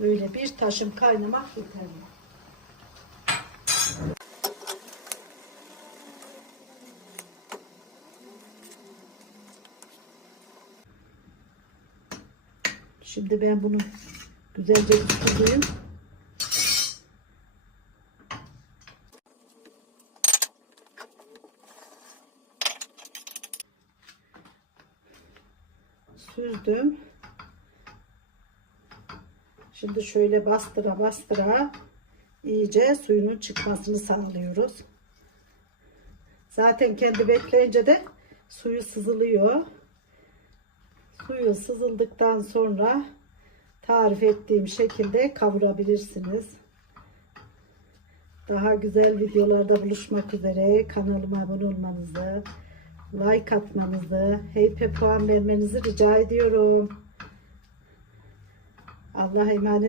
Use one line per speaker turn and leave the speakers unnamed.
Böyle bir taşım kaynamak yeterli. Şimdi ben bunu güzelce tutayım. Süzdüm. Şimdi şöyle bastıra bastıra iyice suyunun çıkmasını sağlıyoruz. Zaten kendi bekleyince de suyu sızılıyor. Suyu sızıldıktan sonra tarif ettiğim şekilde kavurabilirsiniz. Daha güzel videolarda buluşmak üzere kanalıma abone olmanızı, like atmanızı, heype puan vermenizi rica ediyorum. Allah'a emanet